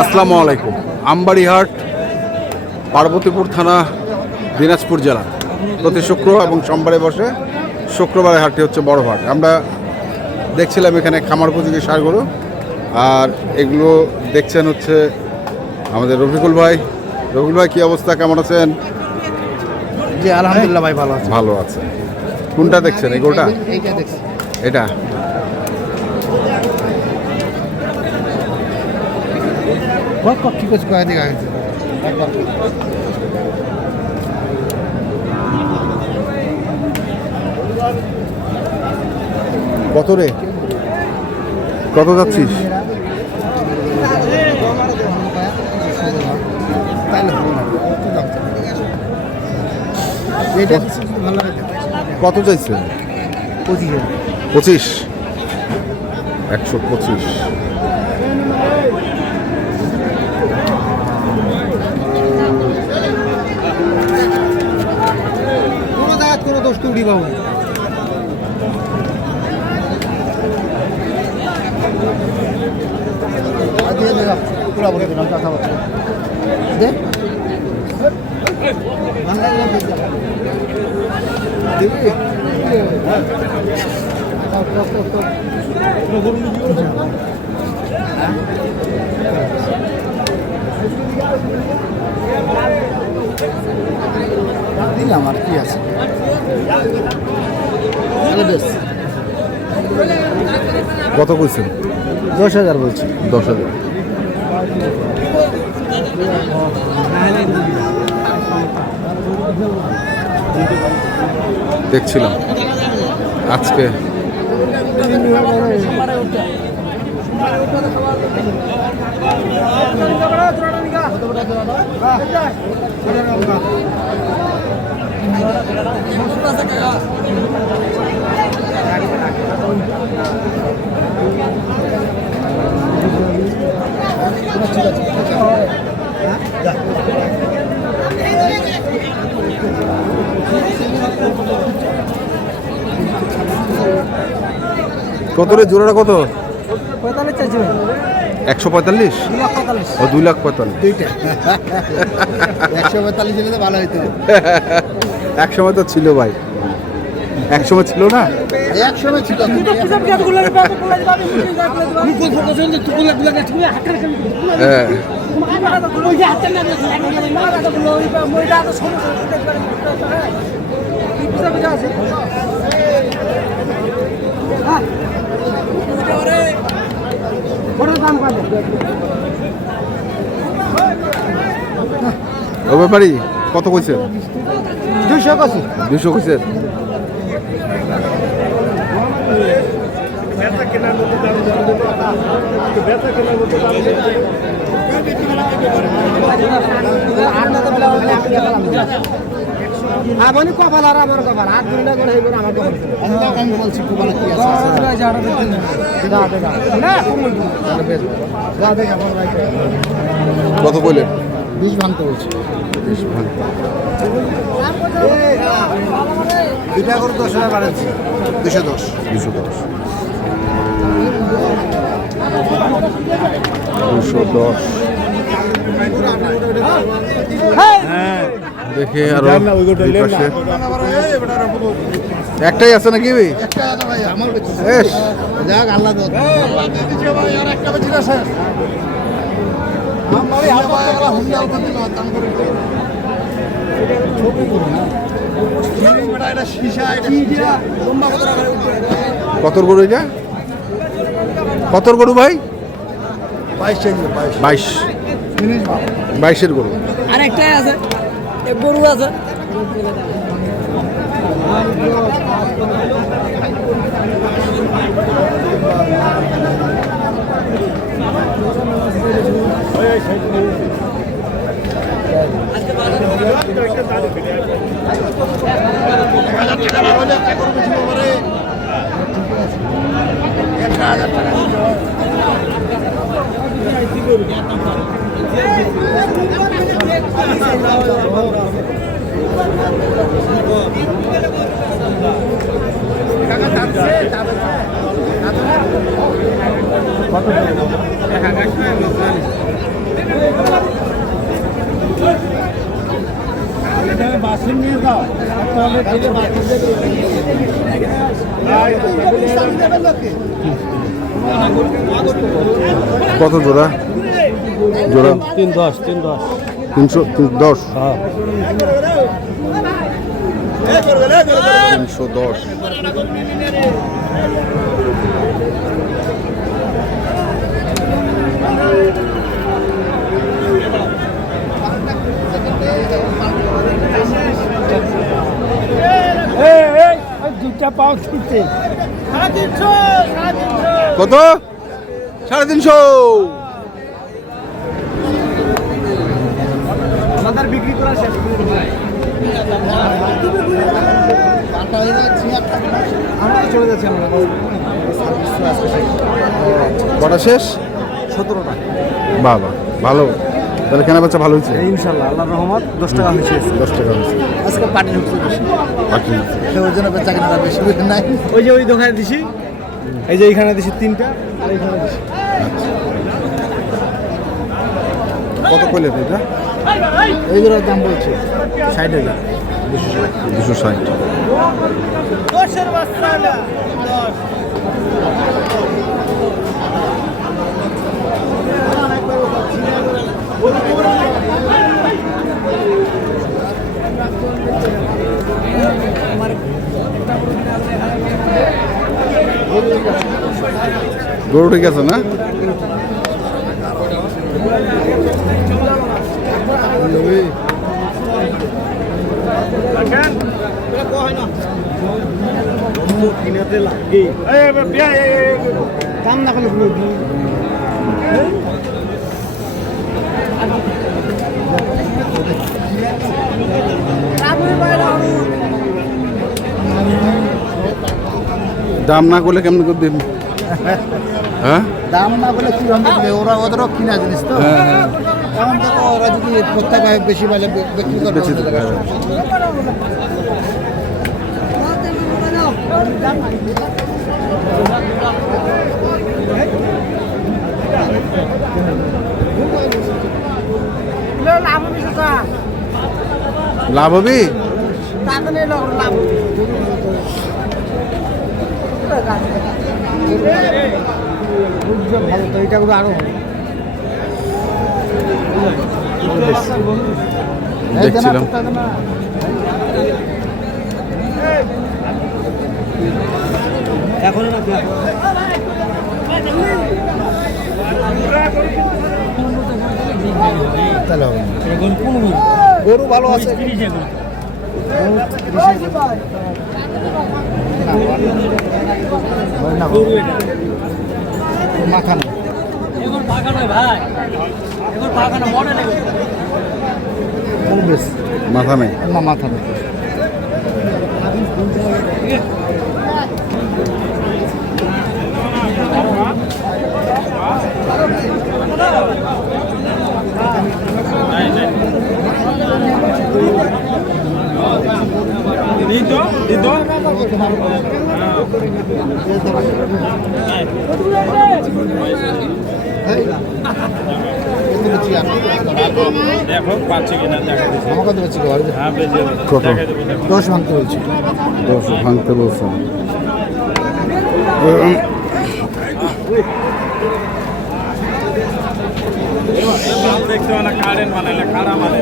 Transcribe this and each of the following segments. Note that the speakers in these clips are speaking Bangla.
আসসালামু আলাইকুম। আমবাড়িহাট, পার্বতীপুর থানা, দিনাজপুর জেলা। প্রতি শুক্র এবং সোমবারে বসে। শুক্রবারে হাটটি হচ্ছে বড় হাট। আমরা দেখছিলাম এখানে খামার উপযোগী ষাঁড় গরু, আর এগুলো দেখছেন হচ্ছে আমাদের রফিকুল ভাই। রফিকুল ভাই, কি অবস্থা, কেমন আছেন? জি আলহামদুলিল্লাহ ভাই, ভালো আছে। ভালো আছে। কোনটা দেখছেন? এই গরুটা? এটা কি করছে কয়েক দিকে আগে কত রে? কত যাচ্ছিস? কত চাইছে? 25। 125। কোনো জায়গায় কোনো দোষ তুলি বাবু। দিলাম আর কি আছে। কত কইছেন? 10,000 বলছি। 10,000। দেখছিলাম আজকে কত রে জোড়াটা? কত? 45 চাইছি। 145? 2,45,000। ও 2,45,000। দুইটা 145 হলে তো ভালো হইতো। এক সময় তো ছিল ভাই, এক সময় ছিল না? এক সময় ছিল। হ্যাঁ। ও ব্যাপারি, কত কইছেন? 200 কইছি। 200 কইছেন? আপনি কপাল আর আমার কপাল, হাত ধরে করে হইব আমার কপাল। আমি বলছি কপাল কি আছে? কত কইলেন? 20 ভাঙতে বলছি। 20 ভাগ। দুইটা করে 10,000 বাড়াচ্ছি। 210। 210। 210। হ্যাঁ দেখে আরো পাশে একটাই আছে নাকি ভাই? একটা আছে ভাই আমার বেশি। এস যাক আল্লাহ দাও। দিছে ভাই আর একটা বেশি আছে। আমারই হাত পাওয়া হুন্ডা উপর দিল দাম করে। ছবি করো না। এটা শীশা, এটা শীশা। লম্বা কত করে উঠবে? কতর গরু এটা? কতর গরু ভাই? 22 চাইছে। 22। 22-এর গরু। আরেকটাই আছে, এক গরু আছে। কত কত জোড়া? জোড়া 310 310। হ্যাঁ 310। দুটা পাও দিতে কত? 350। মাদার বিক্রি করা শেষ আমরা চলে যাচ্ছি আমরা কটা শেষ? 17টা বাবা ভালো, তাহলে কেনা বেচা ভালো হয়েছে। ইনশাআল্লাহ আল্লাহর রহমত 10 টাকা হয়েছে 10 টাকা হয়েছে। আজকে পার্টি ঢুকছে বেশি বাকি ওর জন্য বেচা কিনা বেশি নাই। ওই যে ওই দোকানে দিছি, এই যে এইখানে দিছি 3টা আর এইখানে দিছি। কত কইলে এটা? এইগুলোর দাম বলছে 60,000 260। গরু ঠিক আছে না? দাম না করলে দাম না করলে কেমন করে দিন? হ্যাঁ দাম না বলে কি হবে, ওরা ওদেরও কিনা জিনিস তো। হ্যাঁ এখন তো ওরা যদি প্রত্যেক বেশি পাইলে বিক্রি করবে বেশি ওদের কাছে। লাভ হবে। ভালো তো এটা করে আরো দেখছিলাম। এখন না তাহলে হবে না। গরু ভালো আছে মাখা না বেশ মাথা নেই। না মাথা নেই। দেখো পাচ্ছে কিনা দেখা দিচ্ছে। আমার কথা বলছি হ্যাঁ বেজে কত? 10 ভাঙতে বলছি। 10 ভাঙতে বলছেন। দেখতে হবে না কারেন্ট মানে না খাড়া মানে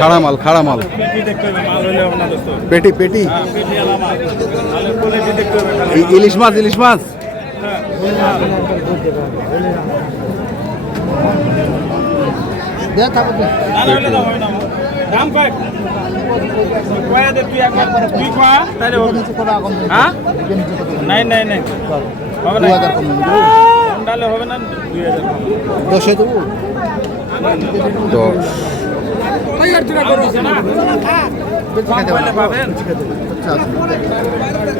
খাড়া মাল, খাড়া মাল। পেটি দেখতে হবে মাল হলে হবে না দোস্ত। পেটি পেটি। হ্যাঁ পেটি আলা মাল তাহলে কোয়ালিটি দেখতে হবে খালি। ইলিশ মাছ, ইলিশ মাছ। হ্যাঁ দেখ থাকো তো। তাহলে হলে তো হবে না দাম কয় কয়া দে তুই একবার তুই কয়া তাহলে হবে। নিচে করে আগুন দিন। হ্যাঁ নিচে করে দিন। নাই নাই নাই হবে না 2000 কম দিন। ডালে হবে না 2000 10 দেবো। 10। কম করলে পাবেন।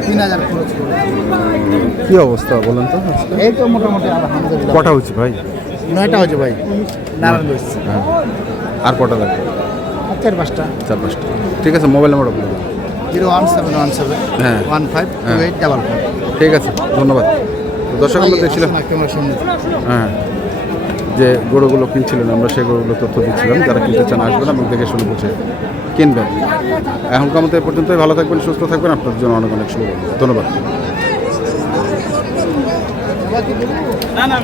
3000 খরচ করে। কি অবস্থা বলেন তো আজকে? এই তো মোটামুটি আলহামদুলিল্লাহ। কটা হচ্ছে ভাই? 9টা হয়েছে ভাই। নারায়ণগঞ্জ। হ্যাঁ। আর কটা লাগবে? 4-5টা। 4-5টা। ঠিক আছে, মোবাইল নাম্বারটা বলে দাও। 01717 হ্যাঁ। 152855। ঠিক আছে, ধন্যবাদ। দর্শক আমরা দেখছিলাম। ক্যামেরার সামনে। হ্যাঁ, যে গরুগুলো কিনছিলেন আমরা সেই গরুগুলো তথ্য দিচ্ছিলাম। যারা কিনতে চান আসবেন এবং দেখে শুনে বুঝে কিনবেন। এখনকার মতো এ পর্যন্তই। ভালো থাকবেন, সুস্থ থাকবেন। আপনাদের জন্য অনেক অনেক শুভকামনা। ধন্যবাদ। না না